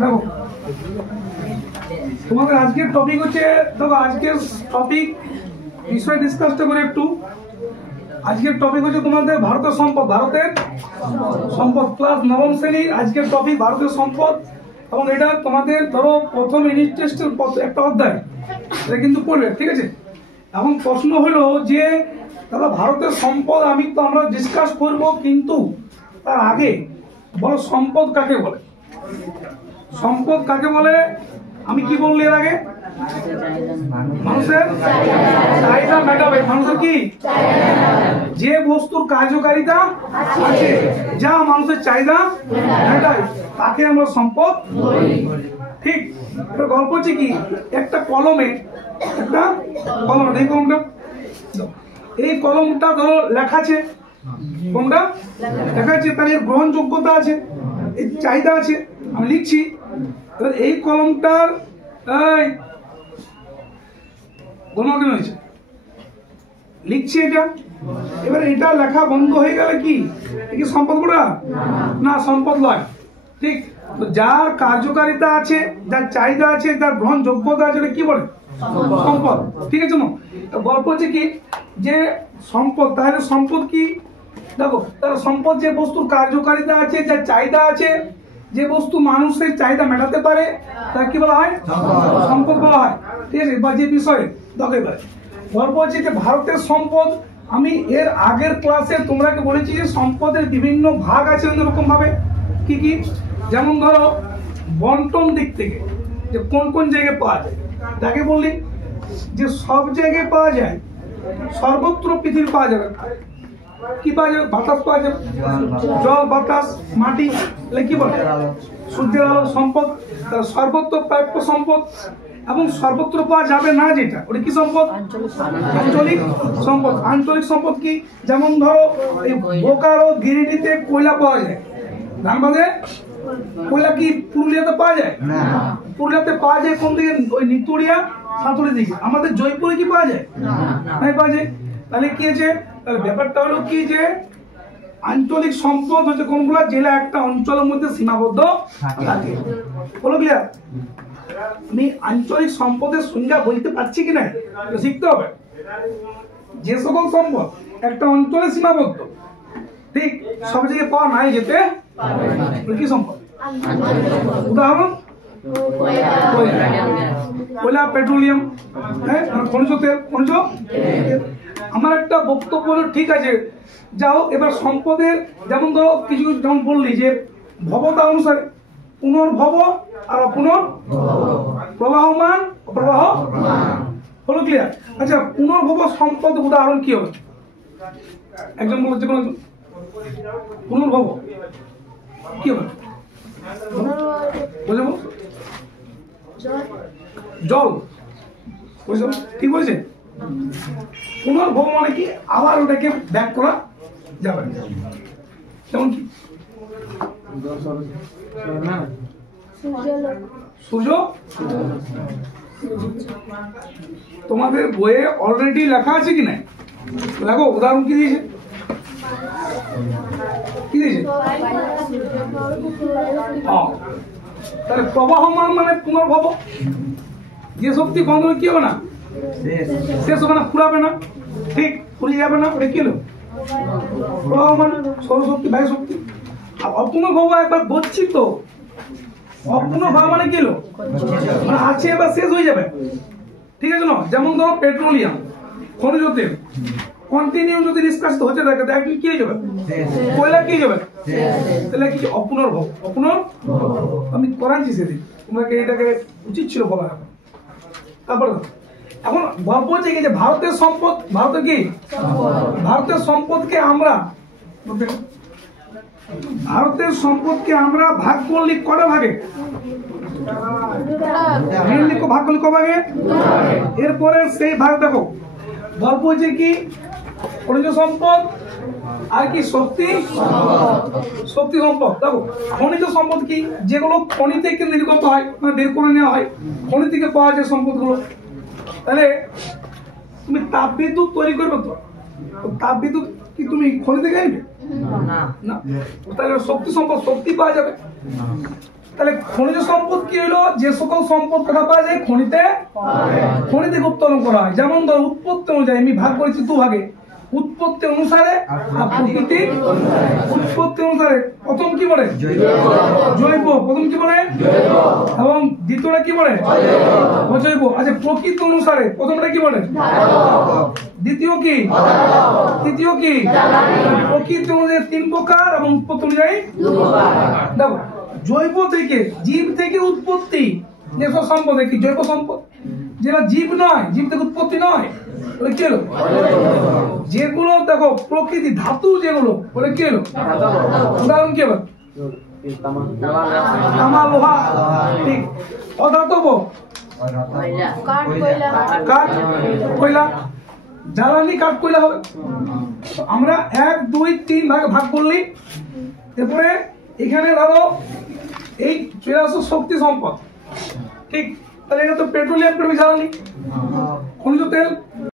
দেখো তোমাদের আজকের টপিক হচ্ছে, দেখো আজকের টপিক বিষয় ডিসকাসটা করে একটু। আজকের টপিক হচ্ছে তোমাদের ভারতের সম্পদ, ভারতের সম্পদ, ক্লাস নবম শ্রেণীর আজকের টপিক ভারতের সম্পদ। এবং এটা তোমাদের ধরো প্রথম ইউনিট টেস্টের একটা অধ্যায়, এটা কিন্তু পড়বে, ঠিক আছে। এখন প্রশ্ন হলো যে দাদা ভারতের সম্পদ আমরা ডিসকাস করব, কিন্তু তার আগে বলো সম্পদ কাকে বলে? সম্পদ কাকে বলে? আমি কি বললি এর আগে? মানুষের চাহিদা মেটাবে। মানুষের কি? যে বস্তুর কার্যকারিতা আছে, যা মানুষের চাহিদা মেটায়, তাকে আমরা সম্পদ বলি। ঠিক। এবার গল্প হচ্ছে কি, একটা কলমে, এই কলমটা ধরো লেখা আছে, কোনটা লেখা আছে, তার এর গ্রহণযোগ্যতা আছে, এর চাহিদা আছে, আমি লিখছি। এবার এই কলমটার হয়েছে, লিখছি এটা। এবার এটা লেখা বন্ধ হয়ে গেলে কি সম্পদ বলা না? সম্পদ নয়। ঠিক। তো যার কার্যকারিতা আছে, যার চাহিদা আছে, যার গ্রহণযোগ্যতা আছে, কি বলে? সম্পদ। ঠিক আছে না? গল্প হচ্ছে কি যে সম্পদ, তাহলে সম্পদ কি? দেখো তাহলে সম্পদ যে বস্তুর কার্যকারিতা আছে, যার চাহিদা আছে, যে বস্তু মানুষের চাহিদা মেটাতে পারে, তার কি বলা হয়? সম্পদ বলা হয়। ঠিক আছে। বা যে বিষয়ে দেখো এবার গল্প হচ্ছে যে ভারতের সম্পদ। আমি এর আগের ক্লাসে তোমরাকে বলেছি যে সম্পদের বিভিন্ন ভাগ আছে অন্যরকম ভাবে। কি কি? যেমন ধরো বন্টন দিক থেকে, যে কোন কোন জায়গায় পাওয়া যায়, তাকে বললি যে সব জায়গায় পাওয়া যায়, সর্বত্র পৃথিবী পাওয়া যাবে। কি পাওয়া যাবে? বাতাস পাওয়া যাবে, জল, বাতাস, মাটি, কি বলে? সূর্যের আলো সম্পদ। সর্বত্র প্রাপ্য সম্পদ। এবং সর্বত্র পাওয়া যাবে না যেটা, ওটা কি সম্পদ? আঞ্চলিক সম্পদ। আঞ্চলিক সম্পদ কি? যেমন ধরো এই বোকারো, গিরিডিতে কয়লা পাওয়া যায়, ধানবাদে কয়লা কি পুরুলিয়াতে পাওয়া যায় না? পুরুলিয়াতে পাওয়া যায় কোন দিকে? ওই নিতুড়িয়া, সাঁতুরি দিকে। আমাদের জয়পুরে কি পাওয়া যায় না? পাওয়া যায়। তাহলে কি আছে? তাহলে ব্যাপারটা হলো কি যে আঞ্চলিক সম্পদ হচ্ছে কোনগুলো? জেলা একটা অঞ্চলের মধ্যে সীমাবদ্ধ থাকে। বলো ক্লিয়ার? আমি আঞ্চলিক সম্পদের সংজ্ঞা বলতে পারছি কি না শিখতে হবে। যে সকল সম্পদ একটা অঞ্চলে সীমাবদ্ধ, ঠিক, সব জায়গায় পাওয়া নাই যেতে কি সম্পদ? উদাহরণ কয়লা, পেট্রোলিয়াম, হ্যাঁ, খনিজ তেল, খনিজ। আমার একটা বক্তব্য হলো ঠিক আছে, যাও এবার সম্পদের যেমন ধরো কিছু যেমন বললি যে ভবতা অনুসারে পুনর্ভব আর অপুনর, প্রবাহমান, প্রবাহ হলো। ক্লিয়ার? আচ্ছা, পুনর্ভব সম্পদ উদাহরণ কি হবে? একজন বলো, যে কোনো পুনর্ভব কি হবে? বুঝে বলো। জল, বুঝলো? ঠিক বলেছে। পুনর্ভব মানে কি? আবার ওটাকে ব্যাক করা যাবে। যেমন কি? সূর্য। তোমাদের বইয়ে অলরেডি লেখা আছে কি নাই? দেখো উদাহরণ কি দিয়েছে, কি দিয়েছে? তাহলে প্রবাহমান মানে পুনর্ভব। যে শক্তি বন্ধ কি হবে না? শেষ হবে না, ফুরাবে না, ঠিক, ফুরিয়ে যাবে না, ওটা কি হলো? প্রবাহমান। সৌরশক্তি, বায়ু শক্তি। আর অপুনর্ভব একবার বলছি তো, অপুনর্ভব মানে কি হলো? মানে আছে এবার শেষ হয়ে যাবে। ঠিক আছে না? যেমন ধরো পেট্রোলিয়াম, খনিজ তেল, কন্টিনিউ যদি নিষ্কাশিত হতে থাকে একদিন কি হয়ে যাবে? কয়লা কি হয়ে যাবে? তাহলে কি অপুনর্ভব। আমি করাচ্ছি সেদিন, তোমাকে এটাকে উচিত ছিল বলা। তারপরে এখন গল্প হচ্ছে কি যে ভারতের সম্পদ, ভারতের কি? ভারতের সম্পদকে আমরা ভাগ করলি কটা ভাগে? ভাগ করলি ক ভাগে? এরপরে সেই ভাগ দেখো গল্প হচ্ছে কি খনিজ সম্পদ আর কি শক্তি সম্পদ। দেখো খনিজ সম্পদ কি? যেগুলো খনি থেকে নির্গত হয়, মানে বের করে নেওয়া হয়, খনি থেকে পাওয়া যায় সম্পদগুলো। তাহলে তুমি তাপবিদ্যুৎ তৈরি করবে, তো তাপবিদ্যুৎ কি তুমি খনি থেকে আনবে? না। তাহলে শক্তি সম্পদ শক্তি পাওয়া যাবে। তাহলে খনিজ সম্পদ কি হলো? যে সকল সম্পদ কোথা পাওয়া যায়? খনিতে থেকে উত্তোলন করা হয়। যেমন ধর উৎপত্তি অনুযায়ী আমি ভাগ করেছি দু ভাগে, উৎপত্তি অনুসারে আর প্রকৃতির উৎপত্তি অনুসারে। প্রথম কি বলে? জৈব। প্রথম কি বলে? এবং দ্বিতীয়টা কি বলে? অজৈব। আচ্ছা, প্রকৃতি অনুসারে প্রথমটা কি বলে? দ্বিতীয় কি? তৃতীয় কি? প্রকৃতি অনুযায়ী 3 প্রকার এবং উৎপত্তি অনুযায়ী 2 প্রকার। দেখো, জৈব থেকে জীব থেকে উৎপত্তি যেসব সম্পদ কি জৈব সম্পদ, যেটা জীব নয়, জীব থেকে উৎপত্তি নয়, বলে কি হলো? যেগুলো দেখো প্রকৃতি ধাতু, যেগুলো বলে কি হলো? উদাহরণ কি হবে? তামা, লোহা। ঠিক। অধাতব কাঠ, কয়লা। জ্বালানি কাঠ, কয়লা হবে। আমরা 1, 2, 3 ভাগে ভাগ করলি। এরপরে এখানে ধরো এই চলে আসো শক্তি সম্পদ। ঠিক। তাহলে এটা তো পেট্রোলিয়াম জ্বালানি, খনিজ তেল।